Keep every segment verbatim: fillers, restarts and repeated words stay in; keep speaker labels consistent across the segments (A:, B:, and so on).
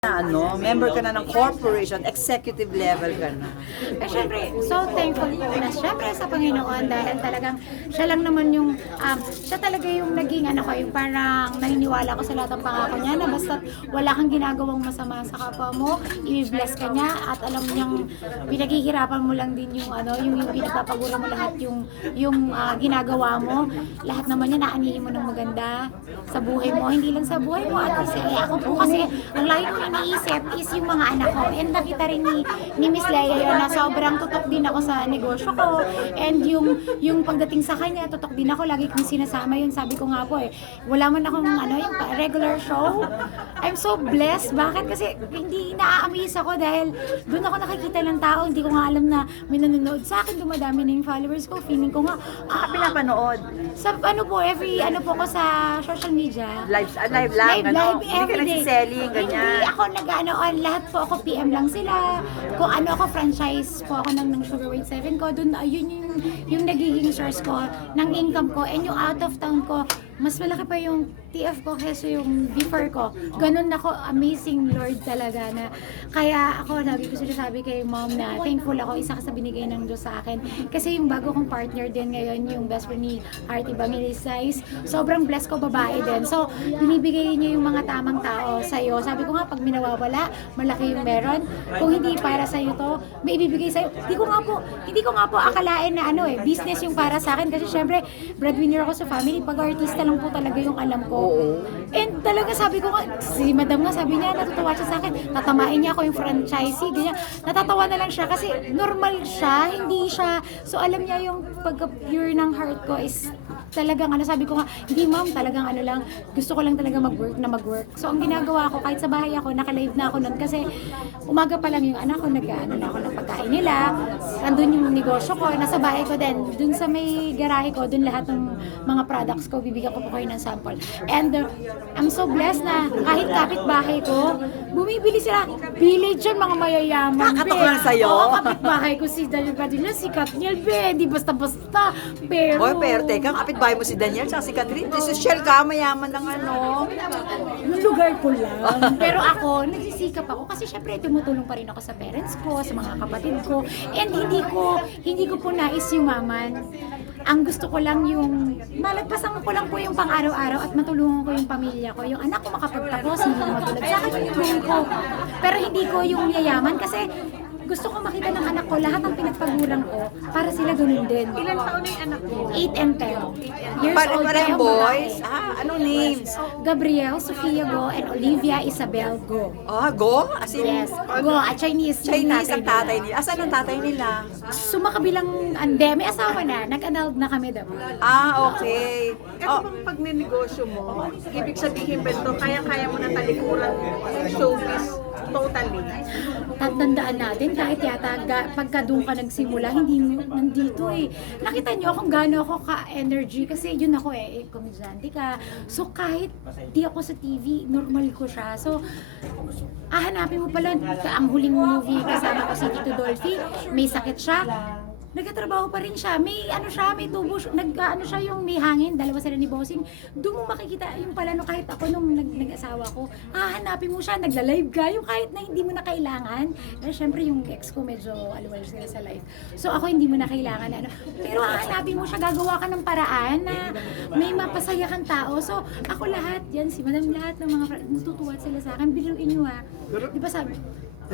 A: ano, member ka na ng corporation, executive level ka na.
B: Eh, syempre, so thankful po na syempre sa Panginoon dahil talagang siya lang naman yung, um, siya talaga yung naging ano ko, yung parang naniniwala ko sa lahat ng pangako niya na basta wala kang ginagawang masama sa kapwa mo, i-bless ka niya at alam niyang pinaghihirapan mo lang din yung ano, yung, yung pinagpapagura mo lahat yung, yung ah, ginagawa mo. Lahat naman niya naanihin mo ng maganda sa buhay mo, hindi lang sa buhay mo at kasi eh, ako po kasi ang lagi ko iniisip is yung mga anak ko. And nakita rin ni, ni Miss Leia yun na sobrang tutok din ako sa negosyo ko. And yung, yung pagdating sa kanya, tutok din ako. Lagi kong sinasama yun. Sabi ko nga po eh, wala man akong ano, yung regular show. I'm so blessed. Bakit? Kasi hindi na-amaze ako dahil doon ako nakikita ng tao. Hindi ko nga alam na may nanonood sa akin. Dumadami na yung followers ko. Feeling ko nga,
A: Ah, pinapanood.
B: sa ano po, every ano po ko sa social media.
A: Live, ah, live lang,
B: Live,
A: ano?
B: live,
A: Hindi ka
B: everyday.
A: nagsiselling, ganyan.
B: Hindi ako nag-ano, on lahat po ako P M lang sila. Kung ano ako, franchise po ako ng, ng Sugar Weight seven ko. Doon, ayun yung, yung nagiging source ko ng income ko. And yung out of town ko, mas malaki pa yung T F ko kaysa yung before ko. Ganun ako, amazing Lord talaga na. Kaya ako, lagi ko sinasabi kay mom na thankful ako, isa ka sa binigay ng Diyos sa akin. Kasi yung bago kong partner din ngayon, yung best friend ni Artie Bangilizais, sobrang blessed ko, babae din. So, binibigay niya yung mga tamang tao sa'yo. Sabi ko nga, pag minawawala, malaki yung meron. Kung hindi para sa'yo to, may ibibigay sa'yo. Hindi ko nga po, hindi ko nga po akalain na ano eh, business yung para sa akin. Kasi syempre, breadwinner ako sa family. Pag artista lang po talaga yung alam ko. And talaga sabi ko nga, si madam nga sabi niya, natutuwa siya sa akin. Tatamain niya ako yung franchisee, ganyan. Natatawa na lang siya kasi normal siya, hindi siya. So alam niya yung pagka-pure ng heart ko is talagang ano, sabi ko nga, hindi ma'am, talagang ano lang, gusto ko lang talaga mag-work na mag-work. So ang ginagawa ko, kahit sa bahay ako, naka-live na ako nun kasi umaga pa lang yung anak ko, nag-ano na ako ng pagkain nila, andun yung negosyo ko, nasa bahay ko din, dun sa may garahe ko, dun lahat ng mga products ko, bibigyan ko po kayo ng sample. And uh, I'm so blessed na kahit kapitbahay ko, bumibili sila, village yun, mga mayayaman.
A: Kakatok
B: be.
A: lang sa'yo?
B: Oo, kapitbahay ko si Daniel Padilla, si Katniel, be, di basta-basta. Pero...
A: Hoy, pero teka, kapitbahay mo si Daniel sa si Catherine. Social ka, mayaman ng ano.
B: yung lugar ko lang. Pero ako, nagsisikap ako kasi syempre tumutulong pa rin ako sa parents ko, sa mga kapatid ko. And hindi ko, hindi ko po nais yumaman. Ang gusto ko lang yung, malagpasan ko lang po yung pang-araw-araw at matulungan ko yung pamilya ko. Yung anak ko makapagtapos, hindi matulad sa akin yung goal ko. Pero hindi ko yung yayaman kasi gusto ko makita ng anak ko lahat ng pinagpaguran ko para sila ganun din.
C: Ilan taon na yung anak mo?
B: eight and ten years
A: Pare
B: old.
A: parang
B: kayo,
A: boys.
B: babae.
A: Ah, anong names?
B: Gabriel, Sofia Go, and Olivia Isabel Go.
A: Ah, Go? As in,
B: Yes, Go, at Chinese. yung
A: Chinese ang tatay
B: nila.
A: nila. Asan ang tatay nila?
B: Sumakabilang, ande, may asawa na, nag-annulled na kami daw.
A: Ah, okay.
C: Ito
A: Oh,
C: bang pag ninegosyo mo, ibig sabihin ba ito, kaya-kaya mo na talikuran yung showbiz totally?
B: Tatandaan natin, kahit yata ga, pagka doon ka nagsimula, hindi mo nandito eh. Nakita niyo kung gaano ako ka-energy kasi yun ako eh, eh komedyante ka. So kahit di ako sa T V, normal ko siya. So, ahanapin mo pala, ang huling movie kasama ko si Tito Dolphy, may sakit siya. Nagtatrabaho pa rin siya. May ano siya, may tubo siya. Nag, ano siya yung may hangin. Dalawa sila ni Bossing. Doon mo makikita yung pala no, kahit ako nung nag, nag-asawa ko, hahanapin mo siya, nagla-live ka. Yung kahit na hindi mo na kailangan. Pero syempre yung ex ko medyo aluwal sila sa live. So ako hindi mo na kailangan. Ano. Pero hahanapin mo siya, gagawa ka ng paraan na may mapasaya kang tao. So ako lahat yan, si Madam lahat ng mga natutuwa sila sa akin. Biluin nyo ha. Di ba sabi,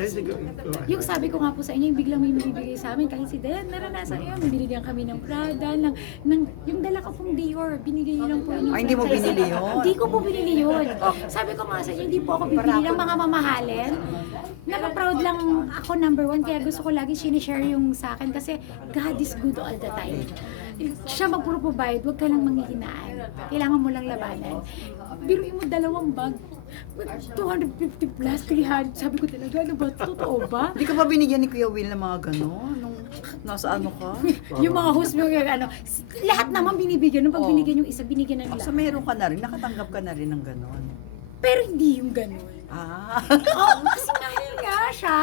B: yung sabi ko nga po sa inyo, yung biglang may bibigay sa amin, kahit si Dayan, naranasan yun, binigyan kami ng Prada, ng, ng, yung dala ko pong Dior, binigay niyo lang po yun. yung
A: Ay, hindi mo
B: franchise.
A: binili yun?
B: Hindi ko po binili yun. Sabi ko nga sa inyo, hindi po ako bibili ng mga mamahalin. Naka-proud lang ako number one, kaya gusto ko lagi sinishare yung sa akin kasi God is good all the time. Siya magpro-provide, huwag ka lang manghihinaan. Kailangan mo lang labanan. Biruin mo dalawang bag. two hundred fifty plus, three hundred. Sabi ko talaga, ano ba? Totoo ba?
A: Hindi ka ba binigyan ni Kuya Will ng mga gano'n? Nung nasa ano ka?
B: Yung mga host mo, yung ano, lahat naman binibigyan. Nung pag
A: Oo.
B: binigyan yung isa, binigyan ng
A: Oh, so
B: lahat.
A: meron ka na rin, nakatanggap ka na rin ng gano'n.
B: Pero hindi yung ganun.
A: Ah.
B: Oo, kasi mahal nga siya.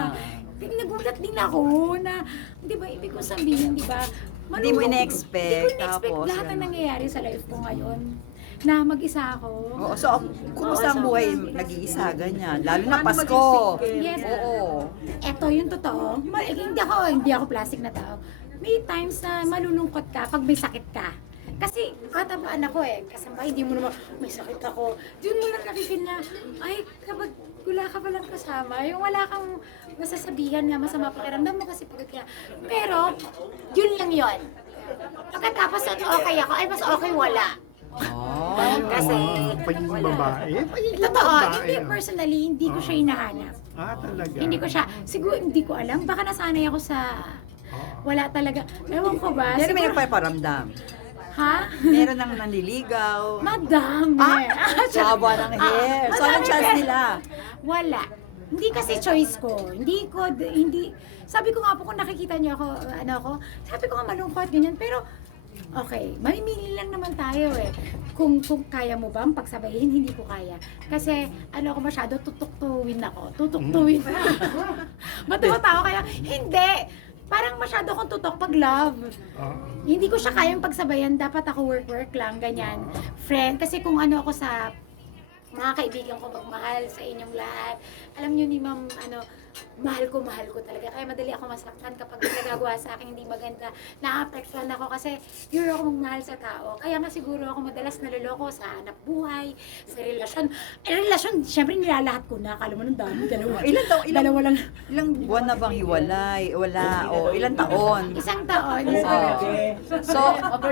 B: Nagulat din ako na, di ba, ibig ko sabihin, di ba,
A: Hindi mo
B: marunong-
A: in-expect,
B: Hindi ko in-expect
A: tapos,
B: lahat na
A: ano.
B: nangyayari sa life ko ngayon. na mag-isa ako.
A: Oo, so, kumusta ang buhay nag-iisa, ganyan? Lalo na
C: Paano
A: Pasko.
C: maging single?
B: Yes.
A: Oo.
B: Eto yung totoo. Ma- eh, hindi ako, hindi ako plastic na tao. May times na malulungkot ka pag may sakit ka. Kasi katabaan ako eh. Kasama, hindi mo naman, may sakit ako. Doon mo lang nakikita na, ay, kapag wala ka palang kasama, yung wala kang masasabihan nga, masama pakiramdam mo kasi pagod ka. Pero, yun lang yun. Pagkatapos nun, okay ako, ay mas okay wala.
A: Oh.
B: Kasi,
D: Pagiging babae? Pagiging
B: totoo,
D: babae,
B: hindi
D: ah.
B: personally, hindi ko siya hinahanap.
D: Ah, talaga?
B: Hindi ko siya, siguro hindi ko alam, baka nasanay ako sa, wala talaga, ewan ko ba?
A: Pero may
B: Siguro-
A: nagpaparamdam.
B: Ha?
A: Meron nang nanliligaw.
B: Madami.
A: Ah, haba ng hair. So, anong
B: madami
A: chance
B: pero-
A: nila?
B: Wala. Hindi kasi choice ko. Hindi ko, hindi, sabi ko nga po kung nakikita niyo ako, ano ako, sabi ko nga malungkot, ganyan, pero, okay, mamimili lang naman tayo eh. Kung, kung kaya mo ba ang pagsabayin, hindi ko kaya. Kasi, ano ako masyado, tutuktuwin ako. Tutuktuwin. Matuwa tao kaya, hindi. Parang masyado akong tutok pag love.
D: Ah.
B: Hindi ko siya kayang pagsabayan, dapat ako work-work lang, ganyan. Friend, kasi kung ano ako sa mga kaibigan ko, magmahal sa inyong lahat. Alam niyo ni ma'am, ano, mahal ko, mahal ko talaga. Kaya madali ako masaktan kapag may nagagawa sa akin hindi maganda. Na-apektuhan ako kasi yun ako magmahal sa tao. Kaya nga siguro ako madalas naloloko sa anak buhay, sa relasyon. Eh, relasyon, syempre nilalahat ko na. Akala mo nung dami, dalawa.
A: Ilan taon? Ilang,
B: Dalawa lang.
A: ilang buwan na bang hiwalay? Wala. O ilang taon?
B: Isang taon.
A: Oh. So,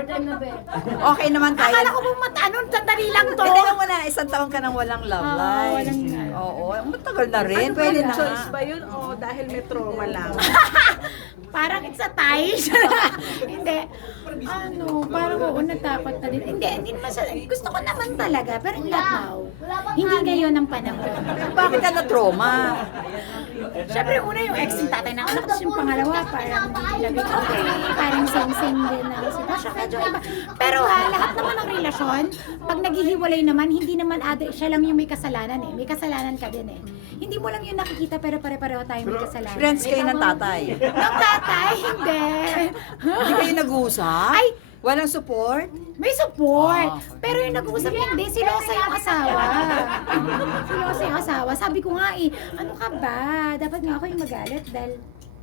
A: okay naman tayo.
B: Akala ko bang matanon, sandali lang to.
A: Hindi naman na, isang taon ka nang walang love
B: Oo,
A: life.
B: walang-
A: Oo, matagal na rin.
C: Ano ba
A: Pwede
C: yun?
A: na.
C: Choice ba yun o dahil may trauma lang?
B: Parang it's a tie. Hindi. Ano, parang oo, natakot na din. Hindi, hindi naman sa, gusto ko naman talaga, pero not now. Hindi ngayon ang panahon.
A: Bakit ka na-trauma?
B: Siyempre, una yung ex ng tatay ng anak, tapos yung pangalawa, parang hindi labi okay. Parang same-same din ang sitwasyon. Medyo iba. Pero ha, lahat naman ng relasyon, pag naghihiwalay naman, hindi naman ade, siya lang yung may kasalanan eh. May kasalanan ka din eh. Hindi mo lang yun nakikita, pero pare-pareho tayo may kasalanan.
A: Friends kayo ng tatay.
B: Ng tatay, hindi.
A: Hindi kayo nag-uusap?
B: Ay!
A: Walang support?
B: May support.
A: Ah.
B: Pero yung nag-uusap hindi, silosa yung asawa. Silosa yung asawa. Sabi ko nga eh, ano ka ba? Dapat nga ako yung magalit dahil...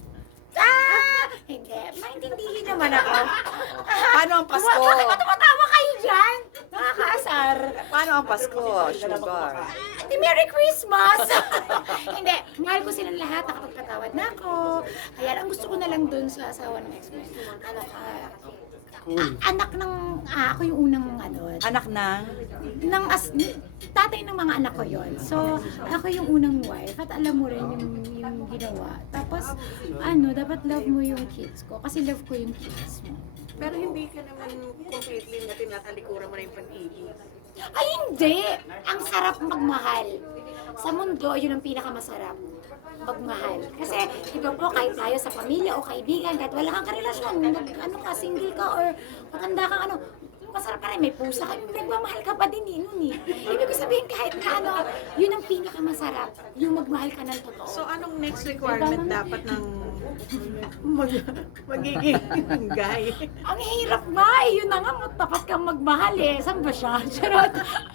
B: Ah! Hindi, maintindihin naman ako.
A: Paano ang Pasko?
B: Bakit ba tumatawa kayo dyan? Nakakaasar.
A: Paano ang Pasko, Sugar?
B: Ate, Merry Christmas! Hindi, mahal ko silang lahat. Nakapagpatawad na ako. Kaya ang gusto ko na lang dun sa asawa ng ex mo. Ano ka?
D: Cool.
B: A- anak ng, ah, ako yung unang ano,
A: Anak ng?
B: ng as, tatay ng mga anak ko yon. So, ako yung unang wife at alam mo rin yung, yung ginawa. Tapos, ano, dapat love mo yung kids ko kasi love ko yung kids mo.
C: Pero hindi ka naman completely na tinatalikuran mo na yung pag-ibig.
B: Ay, hindi! Ang sarap magmahal. Sa mundo, yun ang pinakamasarap. Magmahal. Kasi, di ba po, kahit tayo sa pamilya o kaibigan, kahit wala kang karelasyon, mag, ano ka, single ka, or matanda kang ano, masarap pa rin, may pusa ka, nagmamahal ka pa din eh, nun eh. Ibig ko sabihin, kahit na ano, yun ang pinakamasarap, yung magmahal ka ng totoo.
C: So anong next requirement dapat ng mag magiging guy?
B: Ang hirap ba? Eh, yun na nga, takot kang magmahal eh. Saan ba siya? Charot.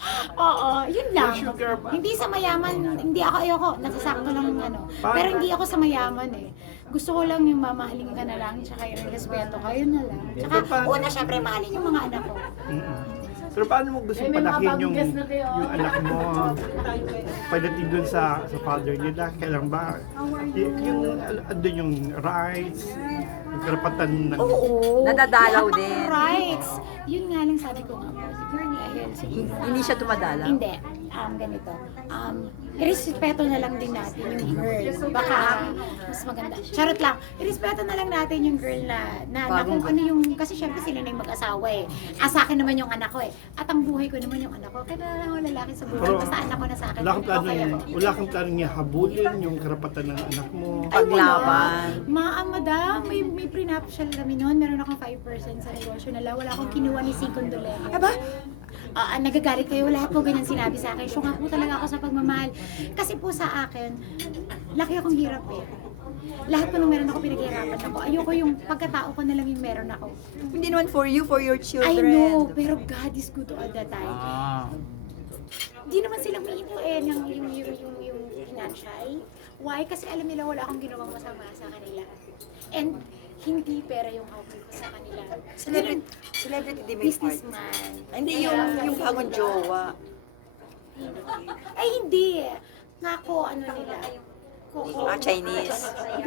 B: Oo, yun lang.
D: Sugar ba?
B: Hindi sa mayaman, hindi ako, ayoko, nasasakto lang ng ano. Pero hindi ako sa mayaman eh. Gusto ko lang yung mamahalin ka na lang, tsaka yung respeto ka, yun na lang. Tsaka, una, syempre, mahalin yung mga anak ko.
D: Mm-mm. Pero paano mo gusto palakin yung, yung anak mo pagdating dun sa sa father nila? Kailan ba? Y- yung, andun yung rights, yung karapatan ng...
B: Oo.
A: Nadadalaw
B: lahat ng
A: din.
B: rights. Yun nga lang sabi ko nga po, siguro dahil siguro.
A: Hindi siya tumadala?
B: Hindi. Um, ganito. Um, irespeto na lang din natin yung girl. Baka mas maganda. Charot lang. Irespeto na lang natin yung girl na, na, na kung
A: Bagong-
B: ano yung, kasi syempre sila na yung mag-asawa eh. Ah, sa akin naman yung anak ko eh. At ang buhay ko naman yung anak ko. Kaya na lang ako lalaki sa buhay.
D: Pero
B: Basta anak ko na sa akin.
D: Wala kang plano,
B: Okay ako.
D: wala kang plano niya habulin yung karapatan ng anak mo.
A: Paglaban.
B: Ma, madam, may, may prenuptial kami noon. Meron akong five percent sa negosyo nila. Wala akong kinuha ni Sikon Doleme.
A: Aba?
B: Ah, ah, nagagalit kayo, lahat po ganyan sinabi sa akin. Sure nga po talaga ako sa pagmamahal. Kasi po sa akin, laki akong hirap eh. Lahat po nung meron ako, pinaghihirapan ako. Ayoko yung pagkatao ko na lang yung meron ako.
A: Hindi naman for you, for your
B: I
A: children.
B: know, pero God is good all the time.
E: Ah.
B: Hindi naman sila umiinto eh ng yung, yung, yung, yung financial. Why? Kasi alam nila wala akong ginawang masama sa kanila. And hindi pera yung hawak ko sa kanila.
A: Celebrity, celebrity di may part.
B: Businessman.
A: Hindi yung, yung bagong jowa.
B: Ay, hindi. Nako, ano nila. Koko.
A: Ah, Chinese.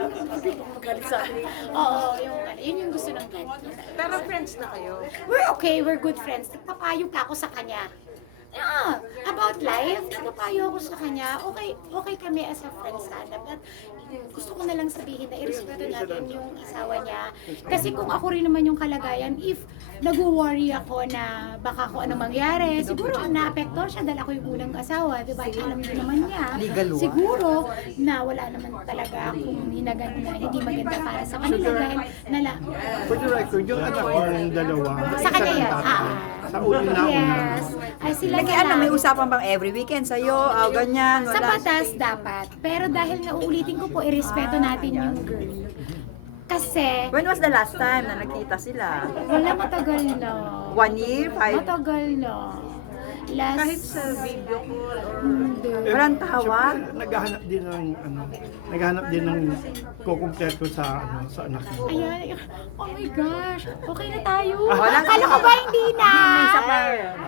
B: Oo, yung, ano, yun yung gusto ng God.
C: Pero friends na kayo.
B: We're okay, we're good friends. Nagpapayo pa ako sa kanya. Ah, about life, nagpapayo ako sa kanya. Okay, okay kami as a friend sana. But gusto ko na lang sabihin na irespeto natin yung isawa niya. Kasi kung ako rin naman yung kalagayan, if nag-worry ako na baka kung anong mangyari, siguro naapekto siya dahil ako yung unang asawa, di ba? Alam din naman niya. Siguro na wala naman talaga akong hinagan na hindi maganda para sa kanila dahil nala.
D: For the record, yung anak mong dalawa,
B: Sa kanya
D: isa ng
B: yan.
D: tatay.
B: Ah.
D: Sa una na una.
B: Yes. Ay, sila
A: Lagi
B: na
A: ano, may
B: lang.
A: usapan bang every weekend sa'yo, ah, ganyan,
B: Sa
A: wala.
B: batas dapat. Pero dahil nauulitin ko po, irespeto natin yung girl. Kasi,
A: When was the last time na nakita sila?
B: wala matagal na.
A: One year? Five?
B: Matagal na. Last...
C: Kahit sa video call or
B: Hindi.
D: Eh,
A: Walang tawag?
D: syempre, naghahanap din ng ano, naghahanap din ng kukumpleto sa ano sa anak mo.
B: Ayan. Oh my gosh. Okay na tayo.
A: Wala.
B: Kala ko ba hindi na?
A: May isa pa.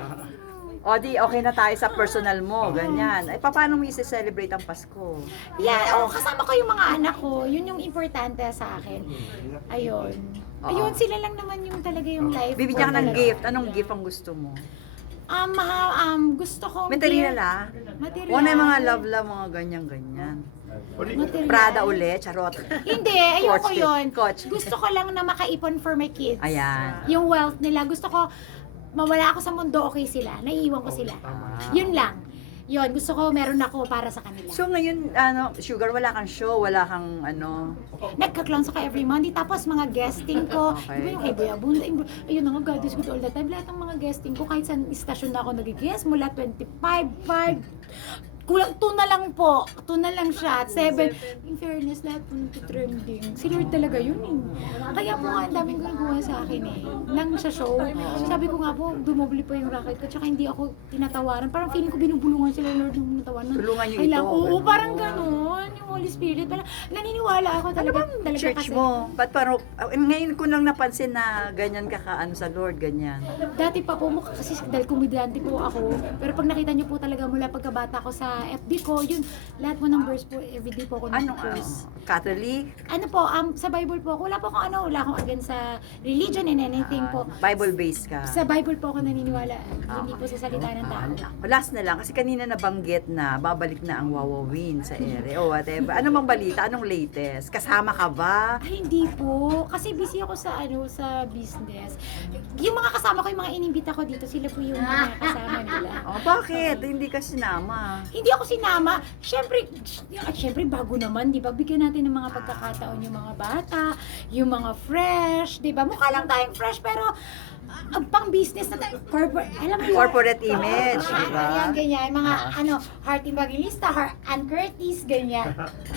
A: O di, okay na tayo sa personal mo, ganyan. Ay, pa- paano mo i-celebrate ang Pasko?
B: Yeah, oh, kasama ko yung mga anak ko. Yun yung importante sa akin. Ayun. Ayun, sila lang naman yung talaga yung life ko
A: Bibigyan ka ng
B: talaga.
A: gift. Anong gift ang gusto mo?
B: Um, ha, um, gusto kong...
A: Material
B: gift-
A: ah.
B: Material.
A: O na yung mga love-love, mga ganyan-ganyan.
B: Material.
A: Prada ulit, charot.
B: Hindi, ayoko
A: Coach,
B: yun.
A: coach.
B: Gusto ko lang na makaipon for my kids.
A: Ayan.
B: Yung wealth nila. Gusto ko, mawala ako sa mundo, okay sila. Naiiwan ko sila. Yun lang. Yun, gusto ko meron ako para sa kanila.
A: So ngayon, ano, Sugar, wala kang show, wala kang ano.
B: Nagka-clowns ako every Monday. Tapos mga guesting ko,
A: Okay.
B: di ba yung kay Boy Abunda, yung- ayun na nga, God is good all the time. Lahat ng mga guesting ko, kahit sa istasyon na ako nag-guest, mula twenty-five, five, kulang, two na lang po. Two na lang siya. At seven. In fairness, lahat po trending. Si Lord talaga yun eh. Kaya po nga, ang daming gumagawa sa akin eh. Nang sa show, sabi ko nga po, dumobli pa yung racket ko. Tsaka hindi ako tinatawaran. Parang feeling ko binubulungan sila Lord ng tinatawaran.
A: Tulungan niyo
B: Ay, lang,
A: ito.
B: Oo, parang ganun. Yung Holy Spirit. Parang naniniwala ako
A: Ano
B: talaga.
A: bang
B: talaga
A: church
B: kasi,
A: mo? Ba't parang, ah, ngayon ko lang napansin na ganyan ka kaano sa Lord, ganyan.
B: Dati pa po, mukha kasi dahil komedyante po ako. Pero pag nakita niyo po talaga mula pagkabata ko sa F B ko, yun, lahat po ng verse po, everyday po ako
A: Anong,
B: nag-post.
A: ano, Catholic?
B: Ano po, um, sa Bible po ako, wala po akong ano, wala akong against sa religion and anything po.
A: Ah, Bible-based ka?
B: Sa Bible po ako naniniwala, hindi po sa salita ng tao.
A: Ah, last na lang, kasi kanina nabanggit na babalik na ang Wawawin sa ere o whatever. Ano mang balita? Anong latest? Kasama ka ba?
B: Ay, hindi po. Kasi busy ako sa ano sa business. Yung mga kasama ko, yung mga inimbita ko dito, sila po yung mga kasama nila.
A: Oh, bakit? Hindi ka sinama.
B: Hindi ako sinama. Siyempre, at siyempre bago naman, di ba? Bigyan natin ng mga pagkakataon yung mga bata, yung mga fresh, di ba? Mukha lang tayong fresh, pero uh, pang business na tayo, corporate, alam mo yun?
A: Corporate image,
B: Ah,
A: di ba?
B: Ayan, ganyan. Mga, ano, Heart Evangelista, Heart Ann Curtis, ganyan.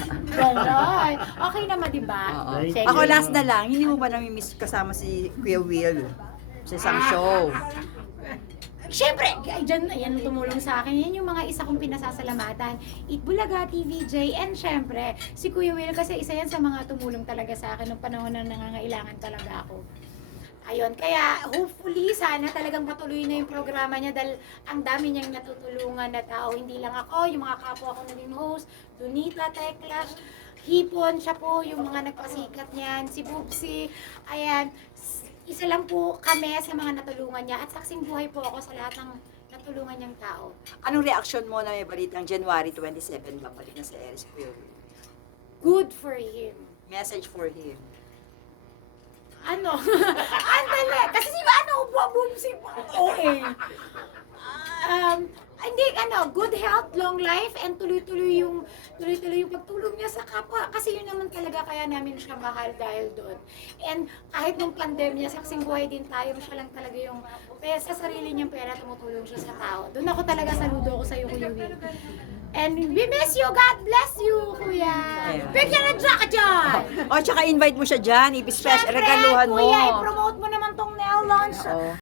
B: Ganon. Okay naman, di ba?
A: Oo.
B: Sige.
A: Ako last na lang, hindi mo ba namimiss kasama si Kuya Will sa isang show?
B: Siyempre, ay, dyan, ayan ang tumulong sa akin. Yan yung mga isa kong pinasasalamatan. Eat Bulaga, T V J, and syempre, si Kuya Will kasi isa yan sa mga tumulong talaga sa akin nung panahon na nangangailangan talaga ako. Ayun, kaya hopefully sana talagang patuloy na yung programa niya dahil ang dami niyang natutulungan na tao. Hindi lang ako, yung mga kapwa ko naging host, Donita, Teklas, Hipon, siya po, yung mga nagpasikat niyan, si Bubsy, ayan, isa lang po kami sa mga natulungan niya at saksing buhay po ako sa lahat ng natulungan niyang tao.
A: Anong reaksyon mo na may balitang January twenty-seven ba? Balik na sa ere si Kuya Will.
B: Good for him.
A: Message for him.
B: Ano? Andale! Kasi si ano, bubum si O A. Um, hindi, ano, good health, long life, and tuloy-tuloy yung tuloy-tuloy yung pagtulong niya sa kapwa. Kasi yun naman talaga kaya namin siya mahal dahil doon. And kahit nung pandemya, saksing buhay din tayo, siya lang talaga yung kaya sa sarili niyang pera tumutulong siya sa tao. Doon ako talaga saludo ko sa iyo, Kuya Will. And we miss you. God bless you, Kuya.
A: Ayun.
B: Bigyan ng tsaka dyan.
A: O, tsaka invite mo siya dyan, i-special,
B: Siyempre,
A: regaluhan mo.
B: Kuya, i-promote mo naman tong nail launch.
A: Oo.